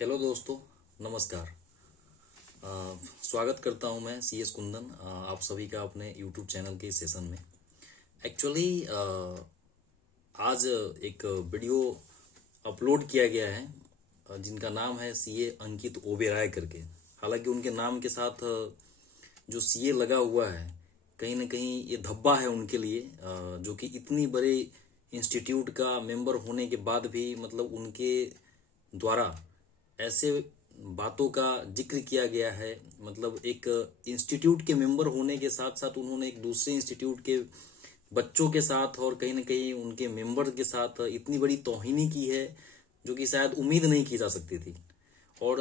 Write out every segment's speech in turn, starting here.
Hello दोस्तों, नमस्कार। स्वागत करता हूं मैं CS कुंदन आप सभी का अपने YouTube चैनल के सेशन में। एक्चुअली आज एक वीडियो अपलोड किया गया है जिनका नाम है CA अंकित ओबेराय करके। हालांकि उनके नाम के साथ जो CA लगा हुआ है, कहीं ना कहीं ये धब्बा है उनके लिए, जो कि इतनी बड़े इंस्टीट्यूट का मेंबर होने के बाद भी मतलब उनके द्वारा ऐसे बातों का जिक्र किया गया है। मतलब एक इंस्टीट्यूट के मेंबर होने के साथ साथ उन्होंने एक दूसरे इंस्टीट्यूट के बच्चों के साथ और कहीं ना कहीं उनके मेंबर के साथ इतनी बड़ी तौहीनी की है जो कि शायद उम्मीद नहीं की जा सकती थी। और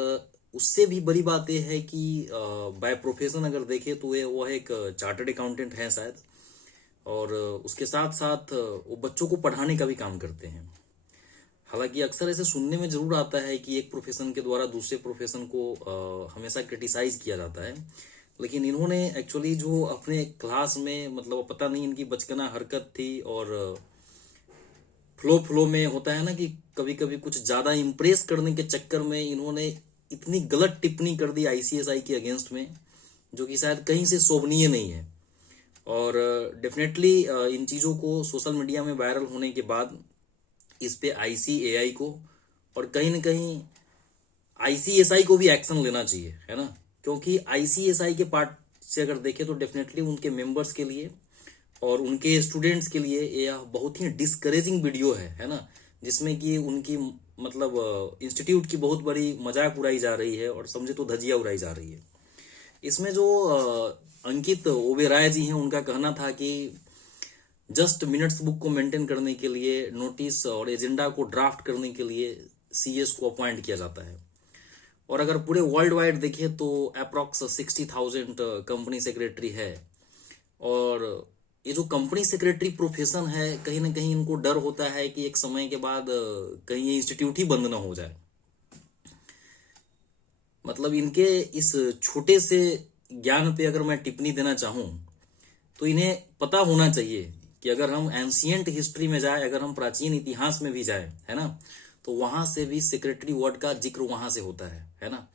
उससे भी बड़ी बात यह है कि बाय प्रोफेशन अगर देखें तो वह एक चार्टर्ड अकाउंटेंट हैं शायद, और उसके साथ साथ वो बच्चों को पढ़ाने का भी काम करते हैं। हालांकि अक्सर ऐसे सुनने में जरूर आता है कि एक प्रोफेशन के द्वारा दूसरे प्रोफेशन को हमेशा क्रिटिसाइज किया जाता है, लेकिन इन्होंने एक्चुअली जो अपने क्लास में मतलब पता नहीं इनकी बचकाना हरकत थी, और फ्लो में होता है ना कि कभी कभी कुछ ज्यादा इंप्रेस करने के चक्कर में इन्होंने इतनी गलत टिप्पणी कर दी ICSI के अगेंस्ट में, जो कि शायद कहीं से शोभनीय नहीं है। और डेफिनेटली इन चीजों को सोशल मीडिया में वायरल होने के बाद इस पे ICAI को और कहीं ना कहीं ICSI को भी एक्शन लेना चाहिए, है ना। क्योंकि ICSI के पार्ट से अगर देखें तो डेफिनेटली उनके मेंबर्स के लिए और उनके स्टूडेंट्स के लिए यह बहुत ही डिस्करेजिंग वीडियो है ना, जिसमें कि उनकी मतलब इंस्टीट्यूट की बहुत बड़ी मजाक उड़ाई जा रही है और समझे तो धजिया उड़ाई जा रही है। इसमें जो अंकित ओबेराय जी हैं, उनका कहना था कि जस्ट मिनट्स बुक को मेंटेन करने के लिए, नोटिस और एजेंडा को ड्राफ्ट करने के लिए CS को अपॉइंट किया जाता है। और अगर पूरे वर्ल्ड वाइड देखें तो अप्रॉक्स 60,000 कंपनी सेक्रेटरी है। और ये जो कंपनी सेक्रेटरी प्रोफेशन है, कहीं ना कहीं इनको डर होता है कि एक समय के बाद कहीं ये इंस्टीट्यूट ही बंद ना हो जाए। मतलब इनके इस छोटे से ज्ञान पे अगर मैं टिप्पणी देना चाहूं तो इन्हें पता होना चाहिए कि अगर हम एंशियंट हिस्ट्री में जाए, अगर हम प्राचीन इतिहास में भी जाए, है ना, तो वहां से भी सेक्रेटरी वर्ड का जिक्र वहां से होता है ना।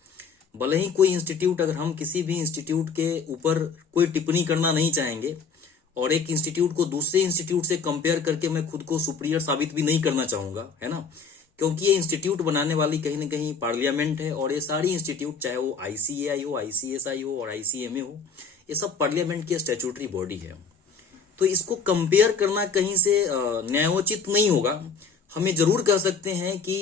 भले ही कोई इंस्टीट्यूट, अगर हम किसी भी इंस्टीट्यूट के ऊपर कोई टिप्पणी करना नहीं चाहेंगे और एक इंस्टीट्यूट को दूसरे इंस्टीट्यूट से कंपेयर करके मैं खुद को सुपीरियर साबित भी नहीं करना चाहूंगा, है ना। क्योंकि ये इंस्टीट्यूट बनाने वाली कहीं ना कहीं पार्लियामेंट है, और ये सारी इंस्टीट्यूट, चाहे वो ICAI हो, ICSI हो और ICMA हो, ये सब पार्लियामेंट की स्टैट्यूटरी बॉडी है। तो इसको कंपेयर करना कहीं से न्यायोचित नहीं होगा। हमें जरूर कह सकते हैं कि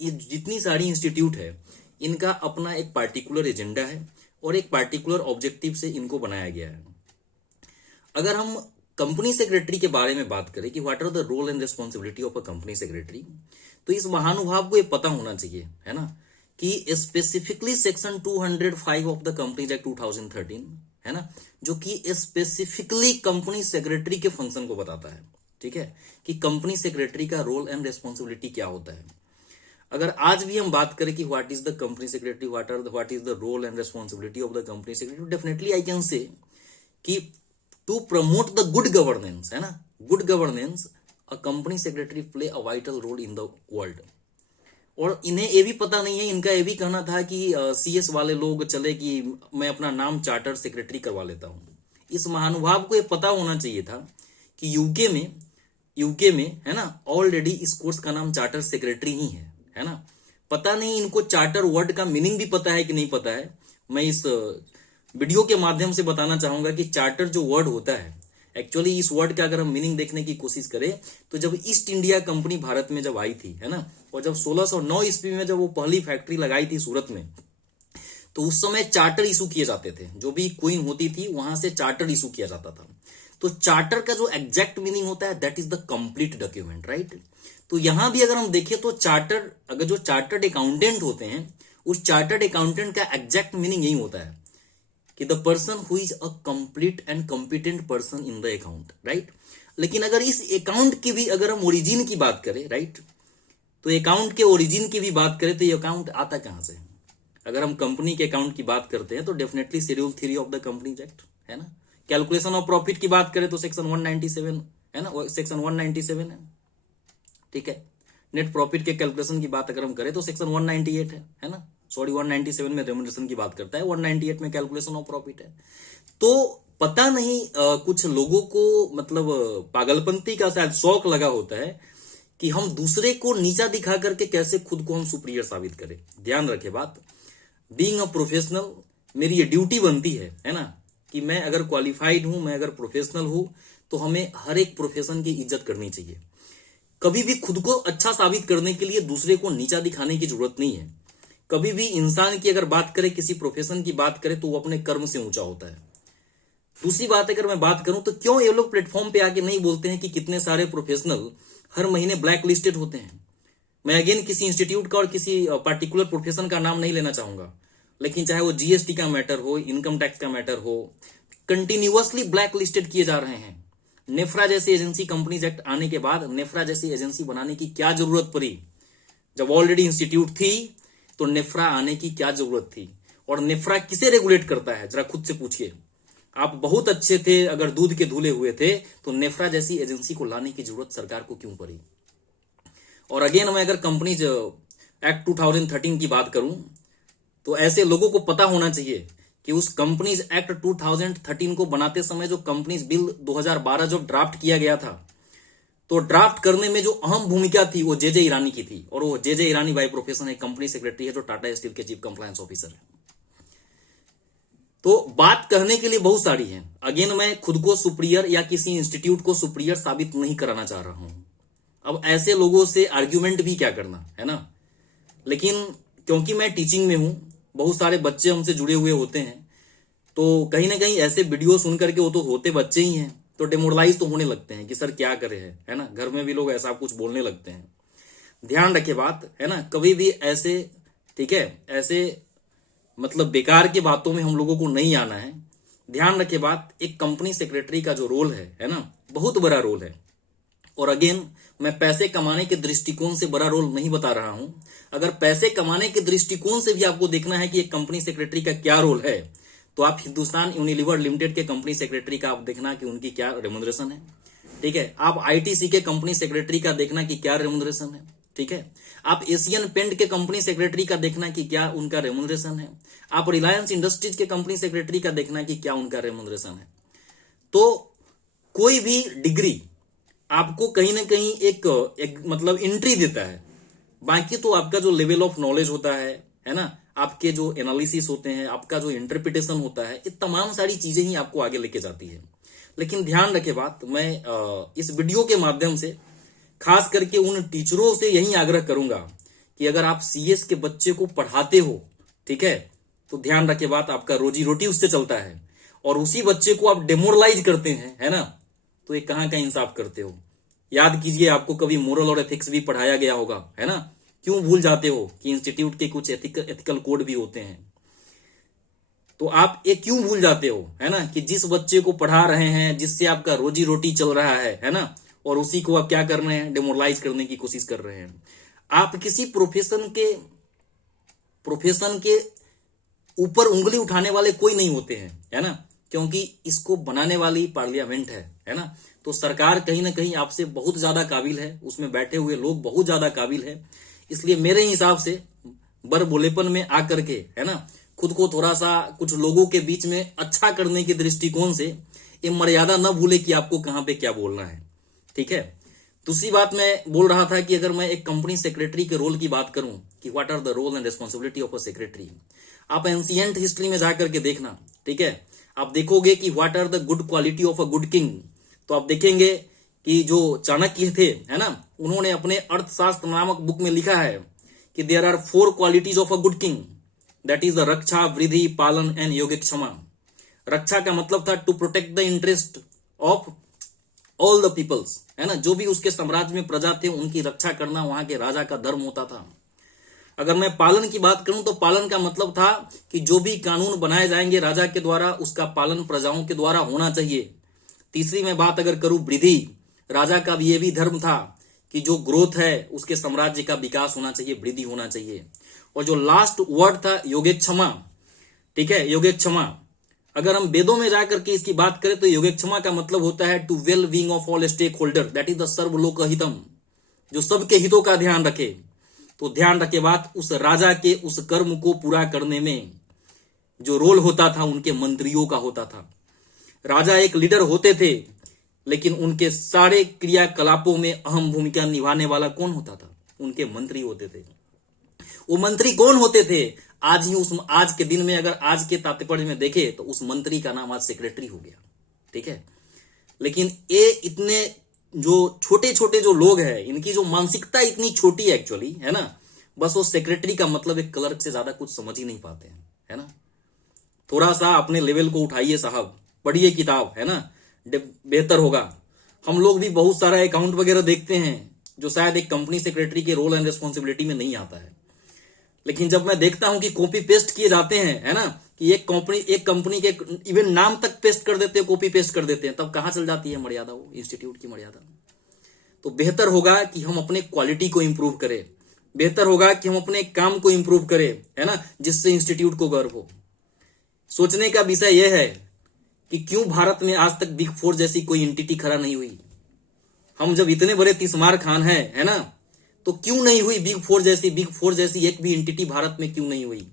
ये जितनी सारी इंस्टीट्यूट है, इनका अपना एक पार्टिकुलर एजेंडा है और एक पार्टिकुलर ऑब्जेक्टिव से इनको बनाया गया है। अगर हम कंपनी सेक्रेटरी के बारे में बात करें कि what are the role and responsibility of a company secretary, तो इस महानुभाव को ये पता होना चाहिए, है ना, कि specifically section 205 of the companies act 2013, है ना, जो कि स्पेसिफिकली कंपनी सेक्रेटरी के फंक्शन को बताता है। ठीक है, कि कंपनी सेक्रेटरी का रोल एंड रिस्पॉन्सिबिलिटी क्या होता है। अगर आज भी हम बात करें कि what is the company secretary, what is the role and responsibility of the company secretary, definitely I can say कि to promote the good governance, है ना, good governance, a company secretary play a vital role in the world. और इन्हें ये भी पता नहीं है, इनका ये भी कहना था कि CS वाले लोग चले कि मैं अपना नाम चार्टर सेक्रेटरी करवा लेता हूं। इस महानुभाव को ये पता होना चाहिए था कि यूके में है ना, ऑलरेडी इस कोर्स का नाम चार्टर सेक्रेटरी ही है ना। पता नहीं इनको चार्टर वर्ड का मीनिंग भी पता है कि नहीं पता है। मैं इस वीडियो के माध्यम से बताना चाहूंगा कि चार्टर जो वर्ड होता है, एक्चुअली इस वर्ड का अगर हम मीनिंग देखने की कोशिश करें तो जब ईस्ट इंडिया कंपनी भारत में जब आई थी, है ना, और जब 1609 ईस्वी में जब वो पहली फैक्ट्री लगाई थी सूरत में, तो उस समय चार्टर इशू किए जाते थे। जो भी क्वीन होती थी वहां से चार्टर इशू किया जाता था। तो चार्टर का जो एग्जैक्ट मीनिंग होता है, that is the complete document, right. तो यहां भी अगर हम देखें तो चार्टर, अगर जो चार्टर्ड अकाउंटेंट होते हैं, उस चार्टर्ड अकाउंटेंट का एग्जैक्ट मीनिंग यही होता है कि the person who is a complete and competent person in the account, right. लेकिन अगर इस अकाउंट की भी अगर हम ओरिजिन की बात करें, राइट, तो अकाउंट के ओरिजिन की भी बात करें तो ये अकाउंट आता कहां से है। अगर हम कंपनी के अकाउंट की बात करते हैं तो definitely schedule 3 of the companies act, है ना। कैलकुलेशन ऑफ प्रॉफिट की बात करें तो सेक्शन 197 है ना, सेक्शन 197 है, ठीक है। नेट प्रॉफिट के कैलकुलेशन की बात अगर हम करें तो सेक्शन 198 है ना, सॉरी 197 में रेम्यूनरेशन की बात करता है, 198 में कैलकुलेशन ऑफ प्रॉफिट है। तो पता नहीं कुछ लोगों को मतलब पागलपंती का शायद शौक लगा होता है कि हम दूसरे को नीचा दिखा करके कैसे खुद को हम सुपीरियर साबित करें। ध्यान रखे बात, बीइंग अ प्रोफेशनल मेरी ये ड्यूटी बनती है ना, कि मैं अगर क्वालिफाइड हूं, मैं अगर प्रोफेशनल हूं, तो हमें हर एक प्रोफेशन की इज्जत करनी चाहिए। कभी भी खुद को अच्छा साबित करने के लिए दूसरे को नीचा दिखाने की जरूरत नहीं है। कभी भी इंसान की अगर बात करें, किसी प्रोफेशन की बात करें, तो वो अपने कर्म से ऊंचा होता है। दूसरी बात अगर मैं बात करूं तो क्यों ये लोग प्लेटफॉर्म पे आके नहीं बोलते हैं कि कितने सारे प्रोफेशनल हर महीने ब्लैक लिस्टेड होते हैं। मैं अगेन किसी इंस्टीट्यूट का और किसी पर्टिकुलर प्रोफेशन का नाम नहीं लेना चाहूंगा, लेकिन चाहे वो जीएसटी का मैटर हो, इनकम टैक्स का मैटर हो, कंटिन्यूअसली ब्लैक लिस्टेड किए जा रहे हैं। नेफ्रा जैसी एजेंसी, कंपनीज एक्ट आने के बाद नेफ्रा जैसी एजेंसी बनाने की क्या जरूरत पड़ी? जब ऑलरेडी इंस्टीट्यूट थी तो नेफ्रा आने की क्या जरूरत थी? और नेफ्रा किसे रेगुलेट करता है, जरा खुद से पूछिए। आप बहुत अच्छे थे, अगर दूध के धुले हुए थे, तो नेफ्रा जैसी एजेंसी को लाने की जरूरत सरकार को क्यों पड़ी? और अगेन मैं अगर कंपनीज एक्ट 2013 की बात करूं, तो ऐसे लोगों को पता होना चाहिए कि उस कंपनीज एक्ट 2013 को बनाते समय जो कंपनीज बिल 2012 जो ड्राफ्ट किया गया था, तो ड्राफ्ट करने में जो अहम भूमिका थी वो जे ईरानी की थी। और वो जे ईरानी बाय प्रोफेशन है कंपनी सेक्रेटरी है, जो टाटा स्टील के चीफ कंप्लायंस ऑफिसर है। तो बात कहने के लिए बहुत सारी है। अगेन मैं खुद को सुपीरियर या किसी इंस्टीट्यूट को सुपीरियर साबित नहीं कराना चाह रहा हूं। अब ऐसे लोगों से आर्ग्यूमेंट भी क्या करना है ना। लेकिन क्योंकि मैं टीचिंग में हूं, बहुत सारे बच्चे हमसे जुड़े हुए होते हैं, तो कहीं ना कहीं ऐसे वीडियो सुन करके, वो तो होते बच्चे ही हैं, तो डिमोरलाइज तो होने लगते हैं कि सर क्या करे है ना। घर में भी लोग ऐसा कुछ बोलने लगते हैं। ध्यान रखे बात है ना, कभी भी ऐसे, ठीक है, ऐसे मतलब बेकार की बातों में हम लोगों को नहीं आना है। ध्यान रखे बात, एक कंपनी सेक्रेटरी का जो रोल है ना, बहुत बड़ा रोल है। और अगेन मैं पैसे कमाने के दृष्टिकोण से बड़ा रोल नहीं बता रहा हूं। अगर पैसे कमाने के दृष्टिकोण से भी आपको देखना है कि एक कंपनी सेक्रेटरी का क्या रोल है, तो आप हिंदुस्तान यूनिलीवर लिमिटेड के कंपनी सेक्रेटरी का आप देखना कि उनकी क्या रेम्यूनरेशन है। ठीक है, आप आईटीसी के कंपनी सेक्रेटरी का देखना कि क्या रेम्यूनरेशन है। ठीक है, आप एशियन पेंट के कंपनी सेक्रेटरी का देखना कि क्या उनका रेम्यूनरेशन है। आप रिलायंस इंडस्ट्रीज के कंपनी सेक्रेटरी का देखना कि क्या उनका रेम्यूनरेशन है। तो कोई भी डिग्री आपको कहीं ना कहीं एक मतलब एंट्री देता है। बाकी तो आपका जो लेवल ऑफ नॉलेज होता है ना, आपके जो एनालिसिस होते हैं, आपका जो इंटरप्रिटेशन होता है, ये तमाम सारी चीजें ही आपको आगे लेके जाती है। लेकिन ध्यान रखे बात, मैं इस वीडियो के माध्यम से खास करके उन टीचरों से यही आग्रह करूंगा कि अगर आप सीएस के बच्चे को पढ़ाते हो, ठीक है, तो ध्यान रखे बात, आपका रोजी रोटी उससे चलता है, और उसी बच्चे को आप डेमोरलाइज करते हैं, है ना, तो ये कहां का इंसाफ करते हो। याद कीजिए, आपको कभी मोरल और एथिक्स भी पढ़ाया गया होगा, है ना। क्यों भूल जाते हो कि इंस्टीट्यूट के कुछ एथिकल कोड भी होते हैं। तो आप ये क्यों भूल जाते हो, है ना, कि जिस बच्चे को पढ़ा रहे हैं, जिससे आपका रोजी रोटी चल रहा है ना, और उसी को आप क्या कर रहे हैं, डेमोरलाइज करने की कोशिश कर रहे हैं। आप किसी प्रोफेशन के ऊपर उंगली उठाने वाले कोई नहीं होते हैं, है ना, क्योंकि इसको बनाने वाली पार्लियामेंट है ना। तो सरकार कहीं ना कहीं आपसे बहुत ज्यादा काबिल है, उसमें बैठे हुए लोग बहुत ज्यादा काबिल है। इसलिए मेरे हिसाब से बर बोलेपन में आकर के, है ना, खुद को थोड़ा सा कुछ लोगों के बीच में अच्छा करने के दृष्टिकोण से ये मर्यादा न भूले कि आपको कहां पे क्या बोलना है। ठीक है, दूसरी बात मैं बोल रहा था कि अगर मैं एक कंपनी सेक्रेटरी के रोल की बात करूं कि what are the role and responsibility of a secretary, आप एंशिएंट हिस्ट्री में जाकर के देखना। ठीक है, आप देखोगे कि what are the good quality of a good king, तो आप देखेंगे कि जो चाणक्य थे, है ना, उन्होंने अपने अर्थशास्त्र नामक बुक में लिखा है कि there are 4 qualities of a good king, that is the raksha, vriddhi, palan and yogakshema. रक्षा का मतलब था to protect the interest of all the peoples, है ना, जो भी उसके साम्राज्य में प्रजा थे उनकी रक्षा करना वहां के राजा का धर्म होता था। अगर मैं पालन की बात करूं तो पालन का मतलब था कि जो भी कानून बनाए जाएंगे राजा के द्वारा, उसका पालन प्रजाओं के द्वारा होना चाहिए। तीसरी मैं बात अगर करूं वृद्धि, राजा का ये भी धर्म था कि जो ग्रोथ है उसके साम्राज्य का विकास होना चाहिए, वृद्धि होना चाहिए। और जो लास्ट वर्ड था योगक्षमा, ठीक है, योगक्षमा, अगर हम वेदों में जाकर के इसकी बात करें तो योगक्षमा का मतलब होता है to well being of all stakeholder, that is the sarvalokahitam. जो सबके हितों का ध्यान रखे, तो ध्यान रखे बात, उस राजा के उस कर्म को पूरा करने में जो रोल होता था उनके मंत्रियों का होता था। राजा एक लीडर होते थे, लेकिन उनके सारे क्रियाकलापों में अहम भूमिका निभाने वाला कौन होता था? उनके मंत्री होते थे। वो मंत्री कौन होते थे? आज के दिन में अगर आज के तात्पर्य में देखे तो उस मंत्री का नाम आज सेक्रेटरी हो गया, ठीक है। लेकिन ये इतने जो छोटे छोटे जो लोग हैं, इनकी जो मानसिकता इतनी छोटी है एक्चुअली, है ना। बस वो सेक्रेटरी का मतलब एक क्लर्क से ज्यादा कुछ समझ ही नहीं पाते हैं, है ना। थोड़ा सा अपने लेवल को उठाइए साहब, पढ़िए किताब, है ना, बेहतर होगा। हम लोग भी बहुत सारा अकाउंट वगैरह देखते हैं जो शायद एक कंपनी सेक्रेटरी के रोल एंड रिस्पॉन्सिबिलिटी में नहीं आता है, लेकिन जब मैं देखता हूं कि कॉपी पेस्ट किए जाते हैं, है ना, कि एक कंपनी के इवन नाम तक पेस्ट कर देते हैं, कॉपी पेस्ट कर देते हैं, तब कहां चल जाती है मर्यादा, वो इंस्टीट्यूट की मर्यादा। तो बेहतर होगा कि हम अपने क्वालिटी को इंप्रूव करें, बेहतर होगा कि हम अपने काम को इंप्रूव करें, है ना, जिससे इंस्टीट्यूट को गर्व हो। सोचने का विषय यह है कि क्यों भारत में आज तक बिग फोर जैसी कोई एंटिटी खड़ा नहीं हुई। हम जब इतने बड़े तिस्मार खान है ना, तो क्यों नहीं हुई बिग फोर जैसी एक भी एंटिटी भारत में क्यों नहीं हुई।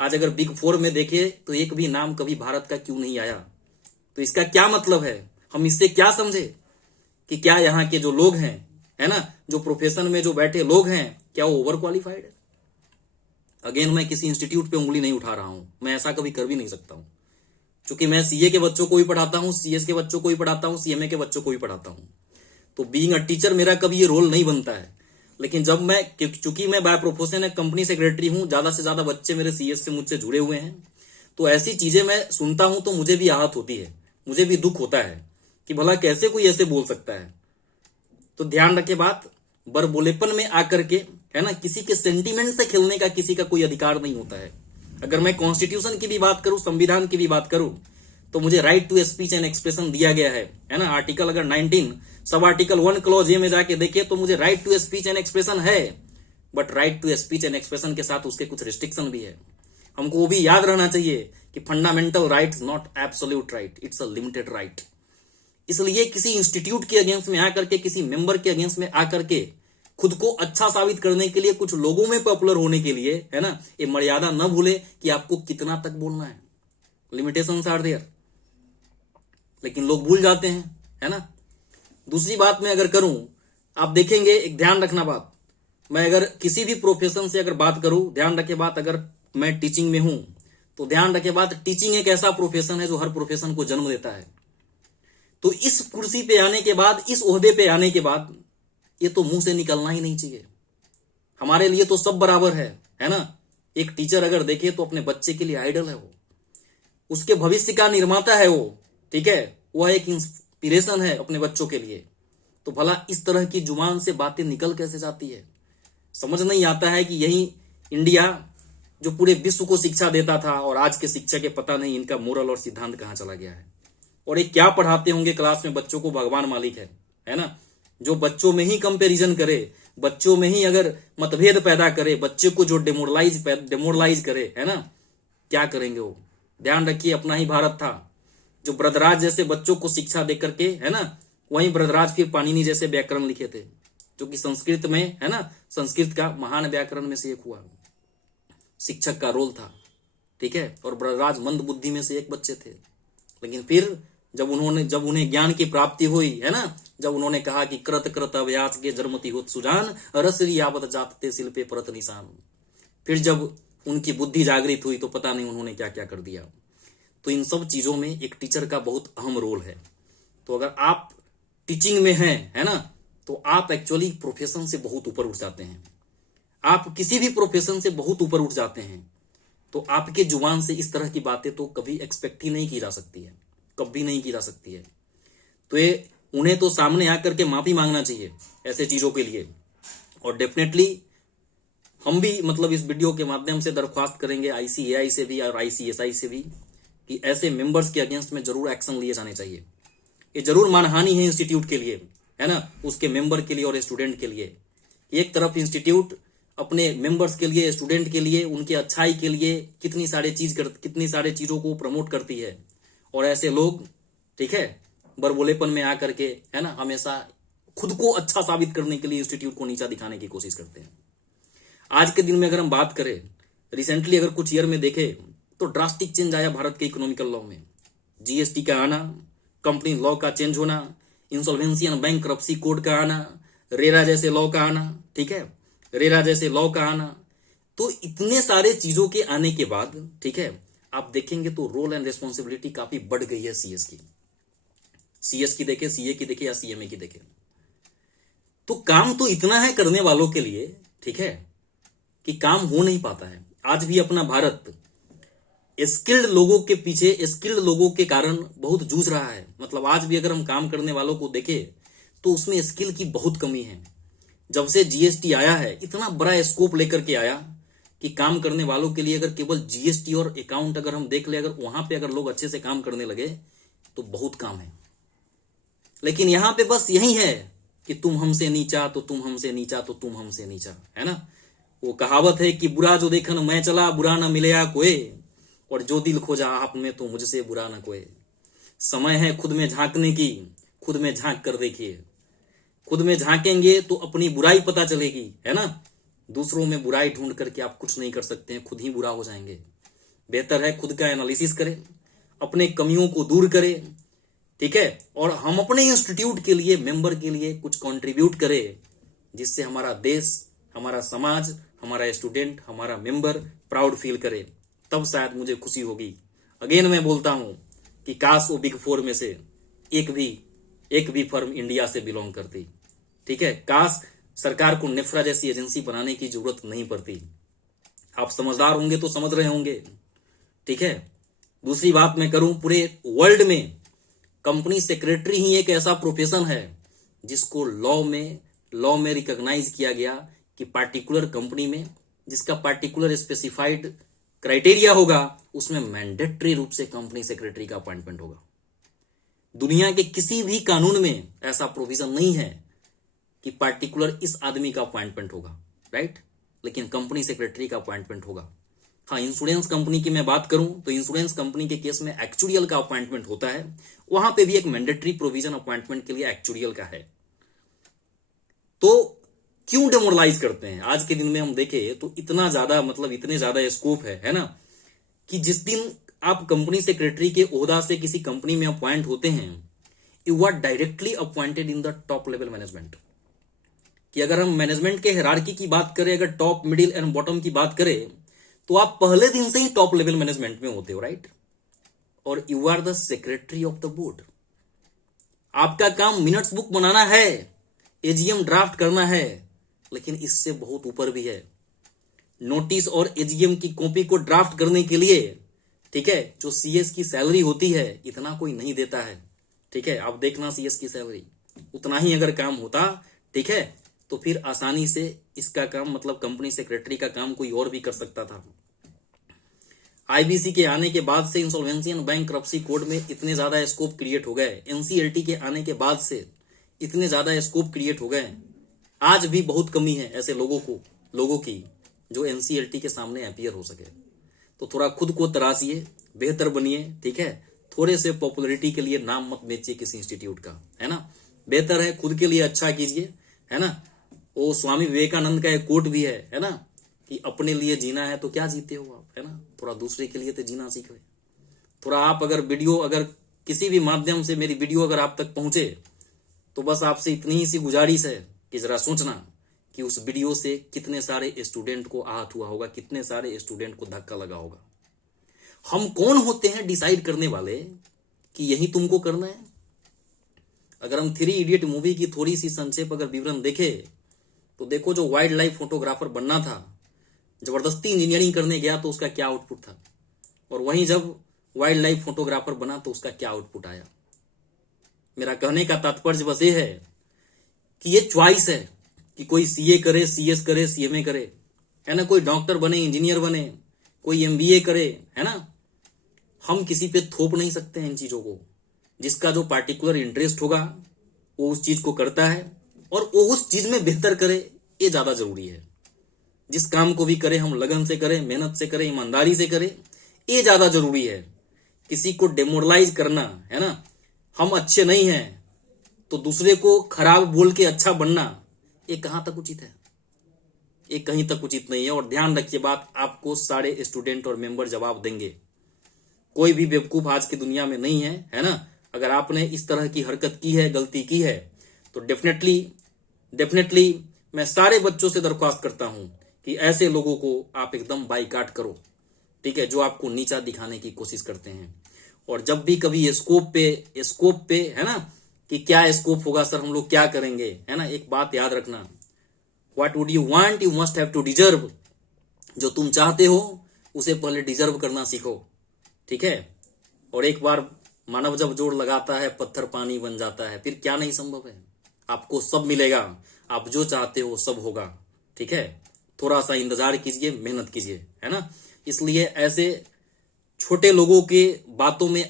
आज अगर बिग फोर में देखे तो एक भी नाम कभी भारत का क्यों नहीं आया। तो इसका क्या मतलब है, हम इससे क्या समझे कि क्या यहाँ के जो लोग हैं, है ना, जो प्रोफेशन में जो बैठे लोग हैं, क्या वो ओवर क्वालिफाइड है। अगेन मैं किसी इंस्टीट्यूट पे उंगली नहीं उठा रहा हूं, मैं ऐसा कभी कर भी नहीं सकता हूं, क्योंकि मैं सीए के बच्चों को भी पढ़ाता हूं, सीएस के बच्चों को भी पढ़ाता हूं, सीएमए के बच्चों को भी पढ़ाता हूं। तो बीइंग अ टीचर मेरा कभी ये रोल नहीं बनता है। लेकिन जब मैं, चूंकि मैं बाय प्रोफेशन एक कंपनी सेक्रेटरी हूं, ज्यादा से ज्यादा बच्चे मेरे सीएस से मुझसे जुड़े हुए हैं, तो ऐसी चीजें मैं सुनता हूं तो मुझे भी आहत होती है, मुझे भी दुख होता है कि भला कैसे कोई ऐसे बोल सकता है। तो ध्यान रखे बात, बरबोलेपन में आकर के, है ना, किसी के सेंटीमेंट से खेलने का किसी का कोई अधिकार नहीं होता है। अगर मैं कॉन्स्टिट्यूशन की भी बात करूं, संविधान की भी बात करूं, तो मुझे right to speech and expression दिया गया है ना। आर्टिकल अगर 19 सब आर्टिकल 1 क्लॉज ए में जाके देखे तो मुझे right to speech and expression है, but right to speech and expression के साथ उसके कुछ रिस्ट्रिक्शन भी है। हमको वो भी याद रहना चाहिए कि fundamental right not absolute right, it's a limited right. इसलिए किसी इंस्टीट्यूट के अगेंस्ट में आकर के, किसी मेंबर के अगेंस्ट में आकर के खुद को अच्छा साबित करने के लिए, कुछ लोगों में पॉपुलर होने के लिए, है ना, ये मर्यादा न भूले कि आपको कितना तक बोलना है। लिमिटेशंस आर देयर, लेकिन लोग भूल जाते हैं, है ना। दूसरी बात मैं अगर करूं, आप देखेंगे, एक ध्यान रखना बात, मैं अगर किसी भी प्रोफेशन से अगर बात करूं, ध्यान रखे बात, अगर मैं टीचिंग में हूं तो ध्यान रखे बात, टीचिंग एक ऐसा प्रोफेशन है जो हर प्रोफेशन को जन्म देता है। तो इस कुर्सी पे आने के बाद, इस ओहदे पे आने के बाद, ये तो मुंह से निकलना ही नहीं चाहिए, हमारे लिए तो सब बराबर है ना। एक टीचर अगर देखे तो अपने बच्चे के लिए आइडल है, वो उसके भविष्य का निर्माता है वो, ठीक है, वह एक इंस्पिरेशन है अपने बच्चों के लिए। तो भला इस तरह की जुबान से बातें निकल कैसे जाती है। समझ नहीं आता है कि यही इंडिया जो पूरे विश्व को शिक्षा देता था, और आज के शिक्षक के पता नहीं इनका मोरल और सिद्धांत कहां चला गया है। और ये क्या पढ़ाते होंगे क्लास में बच्चों को, भगवान मालिक है ना। जो बच्चों में ही कंपैरिजन करे, बच्चों में ही अगर मतभेद पैदा करे, बच्चे को जो डेमोरलाइज करे, है ना, क्या करेंगे वो। ध्यान रखिए, अपना ही भारत था जो ब्रदराज जैसे बच्चों को शिक्षा देकर के, है ना, वहीं ब्रदराज फिर पाणिनि जैसे व्याकरण लिखे थे, जो कि संस्कृत में, है ना, संस्कृत का महान व्याकरण में से एक हुआ, शिक्षक का रोल था, ठीक है। और ब्रदराज मंद बुद्धि में से एक बच्चे थे, लेकिन फिर जब उन्हें ज्ञान की प्राप्ति हुई, है ना, जब उन्होंने कहा कि कृत कृत अभ्यास के जर्मति होत सुजान, रसरी यावत जातते शिल्पे परत निशान, फिर जब उनकी बुद्धि जागृत हुई तो पता नहीं उन्होंने क्या क्या कर दिया। तो इन सब चीजों में एक टीचर का बहुत अहम रोल है। तो अगर आप टीचिंग में हैं, है ना, तो आप एक्चुअली प्रोफेशन से बहुत ऊपर उठ जाते हैं। आप किसी भी प्रोफेशन से बहुत ऊपर उठ जाते हैं, तो आपके जुबान से इस तरह की बातें तो कभी एक्सपेक्ट ही नहीं की जा सकती है, कभी नहीं की जा सकती है। तो ये उन्हें तो सामने आकर के माफी मांगना चाहिए ऐसे चीजों के लिए। और डेफिनेटली हम भी मतलब इस वीडियो के माध्यम से दरख्वास्त करेंगे ICAI से भी और ICSI से भी कि ऐसे मेंबर्स के अगेंस्ट में जरूर एक्शन लिए जाने चाहिए। ये जरूर मानहानि है इंस्टीट्यूट के लिए, है ना, उसके मेंबर के लिए और स्टूडेंट के लिए। एक तरफ इंस्टीट्यूट अपने मेंबर्स के लिए, स्टूडेंट के लिए, उनके अच्छाई के लिए कितनी सारे चीजों को प्रमोट करती है, और ऐसे लोग, ठीक है, बरबोलेपन में आकर के, है ना, हमेशा खुद को अच्छा साबित करने के लिए इंस्टीट्यूट को नीचा दिखाने की कोशिश करते हैं। आज के दिन में अगर हम बात करें, रिसेंटली अगर कुछ ईयर में देखें तो ड्रास्टिक चेंज आया भारत के इकोनॉमिकल लॉ में। जीएसटी का आना, कंपनी लॉ का चेंज होना, इंसॉल्वेंसी एंड बैंक्रप्सी कोड का आना, रेरा जैसे लॉ का आना, ठीक है, रेरा जैसे लॉ का आना। तो इतने सारे चीजों के आने के बाद, ठीक है, आप देखेंगे तो रोल एंड रिस्पॉन्सिबिलिटी काफी बढ़ गई है सीएस की देखे, सीए की देखे या सीएमए की देखे। तो काम तो इतना है करने वालों के लिए, ठीक है, कि काम हो नहीं पाता है। आज भी अपना भारत स्किल्ड लोगों के पीछे, स्किल्ड लोगों के कारण बहुत जूझ रहा है। मतलब आज भी अगर हम काम करने वालों को देखें तो उसमें स्किल की बहुत कमी है। जब से जीएसटी आया है, इतना बड़ा स्कोप लेकर के आया कि काम करने वालों के लिए अगर केवल जीएसटी और अकाउंट अगर हम देख ले, अगर वहां पे अगर लोग अच्छे से काम करने लगे तो बहुत काम है। लेकिन यहां पे बस यही है कि तुम हमसे नीचा तो तुम हमसे नीचा तो तुम हमसे नीचा, है ना। वो कहावत है कि बुरा जो देखन मैं चला, बुरा न मिलया कोई, और जो दिल खोजा आप में तो मुझसे बुरा न कोई। समय है खुद में झांकने की, खुद में झांक कर देखिए। खुद में झांकेंगे तो अपनी बुराई पता चलेगी, है ना। दूसरों में बुराई ढूंढ करके आप कुछ नहीं कर सकते हैं, खुद ही बुरा हो जाएंगे। बेहतर है खुद का एनालिसिस करें, अपने कमियों को दूर करें, ठीक है, और हम अपने इंस्टीट्यूट के लिए, मेंबर के लिए कुछ कंट्रीब्यूट करें, जिससे हमारा देश, हमारा समाज, हमारा स्टूडेंट, हमारा मेंबर प्राउड फील करे। तब शायद मुझे खुशी होगी। अगेन मैं बोलता हूं कि काश वो बिग फोर में से एक भी फर्म इंडिया से बिलोंग करती, ठीक है। काश सरकार को नेफ्रा जैसी एजेंसी बनाने की जरूरत नहीं पड़ती। आप समझदार होंगे तो समझ रहे होंगे, ठीक है। दूसरी बात मैं करूं, पूरे वर्ल्ड में कंपनी सेक्रेटरी ही एक ऐसा प्रोफेशन है जिसको लॉ में रिकॉग्नाइज किया गया कि पार्टिकुलर कंपनी में जिसका पार्टिकुलर स्पेसिफाइड क्राइटेरिया होगा, उसमें मैंडेटरी रूप से कंपनी सेक्रेटरी का अपॉइंटमेंट होगा। दुनिया के किसी भी कानून में ऐसा प्रोविजन नहीं है कि पार्टिकुलर इस आदमी का अपॉइंटमेंट होगा, राइट, लेकिन कंपनी सेक्रेटरी का अपॉइंटमेंट होगा। हाँ, इंश्योरेंस कंपनी की मैं बात करूं तो इंश्योरेंस कंपनी के केस में एक्चुरियल का अपॉइंटमेंट होता है। वहां पे भी एक मैंडेटरी प्रोविजन अपॉइंटमेंट के लिए एक्चुरियल का है। तो क्यों डेमोरलाइज करते हैं? आज के दिन में हम देखें तो इतना ज्यादा, मतलब इतने ज्यादा स्कोप है ना, कि जिस दिन आप कंपनी सेक्रेटरी के ओहदा से किसी कंपनी में अपॉइंट होते हैं, you are directly appointed in the top level management. कि अगर हम मैनेजमेंट के हायरार्की की बात करें, अगर टॉप, मिडिल एंड बॉटम की बात करें, तो आप पहले दिन से ही टॉप लेवल मैनेजमेंट में होते हो, राइट। और you are the secretary of the board. आपका काम मिनट्स बुक बनाना है, एजीएम ड्राफ्ट करना है, लेकिन इससे बहुत ऊपर भी है। नोटिस और एजीएम की कॉपी को ड्राफ्ट करने के लिए, ठीक है, जो सीएस की सैलरी होती है, इतना कोई नहीं देता है, ठीक है। आप देखना सीएस की सैलरी, उतना ही अगर काम होता, ठीक है, तो फिर आसानी से इसका काम, मतलब कंपनी सेक्रेटरी का काम कोई और भी कर सकता था। आईबीसी के आने के बाद से इंसॉल्वेंसी एंड बैंक्रप्सी कोड में इतने ज्यादा स्कोप क्रिएट हो गए, एनसीएलटी के आने के बाद से इतने ज्यादा स्कोप क्रिएट हो गए। आज भी बहुत कमी है ऐसे लोगों की जो एनसीएलटी के सामने अपीयर हो सके। तो थोड़ा खुद को तराशिए, बेहतर बनिए, ठीक है। थोड़े से पॉपुलैरिटी के लिए नाम मत बेचिए किसी इंस्टीट्यूट का, है ना। बेहतर है खुद के लिए अच्छा कीजिए, है ना। वो स्वामी विवेकानंद का एक कोट भी है ना, कि अपने लिए जीना है तो क्या जीते हो आप, है ना। थोड़ा दूसरे के लिए तो जीना सीखे। थोड़ा आप अगर वीडियो, अगर किसी भी माध्यम से मेरी वीडियो अगर आप तक पहुंचे, तो बस आपसे इतनी ही सी गुजारिश है कि जरा सोचना कि उस वीडियो से कितने सारे स्टूडेंट को आहत हुआ होगा, कितने सारे स्टूडेंट को धक्का लगा होगा। हम कौन होते हैं डिसाइड करने वाले कि यही तुमको करना है? अगर हम 3 इडियट मूवी की थोड़ी सी संक्षेप अगर विवरण देखे, तो देखो, जो वाइल्ड लाइफ फोटोग्राफर बनना था, जबरदस्ती इंजीनियरिंग करने गया तो उसका क्या आउटपुट था, और वहीं जब वाइल्ड लाइफ फोटोग्राफर बना तो उसका क्या आउटपुट आया। मेरा कहने का तात्पर्य बस ये है कि ये च्वाइस है कि कोई सीए करे, सीएस करे, सीएमए करे, है ना, कोई डॉक्टर बने, इंजीनियर बने, कोई एमबीए करे, है ना। हम किसी पे थोप नहीं सकते हैं इन चीजों को। जिसका जो पार्टिकुलर इंटरेस्ट होगा वो उस चीज को करता है, और वो उस चीज में बेहतर करे, ये ज्यादा जरूरी है। जिस काम को भी करें हम लगन से करें, मेहनत से करें, ईमानदारी से करें, ये ज्यादा जरूरी है। किसी को डेमोरलाइज करना, है ना, हम अच्छे नहीं हैं, तो दूसरे को खराब बोल के अच्छा बनना, ये कहां तक उचित है? ये कहीं तक उचित नहीं है। और ध्यान रखिए बात, आपको सारे स्टूडेंट और मेंबर जवाब देंगे। कोई भी बेवकूफ आज की दुनिया में नहीं है, है ना। अगर आपने इस तरह की हरकत की है, गलती की है, तो डेफिनेटली मैं सारे बच्चों से दरख्वास्त करता हूं कि ऐसे लोगों को आप एकदम बाइकाट करो, ठीक है, जो आपको नीचा दिखाने की कोशिश करते हैं। और जब भी कभी स्कोप पे है ना, कि क्या स्कोप होगा सर, हम लोग क्या करेंगे, है ना, एक बात याद रखना, what would you want you must have to deserve. जो तुम चाहते हो उसे पहले डिजर्व करना सीखो, ठीक है। और एक बार मानव जब जोर लगाता है, पत्थर पानी बन जाता है, फिर क्या नहीं संभव है। आपको सब मिलेगा, आप जो चाहते हो सब होगा, ठीक है। थोड़ा सा इंतजार कीजिए, मेहनत कीजिए, है ना। इसलिए ऐसे छोटे लोगों के बातों में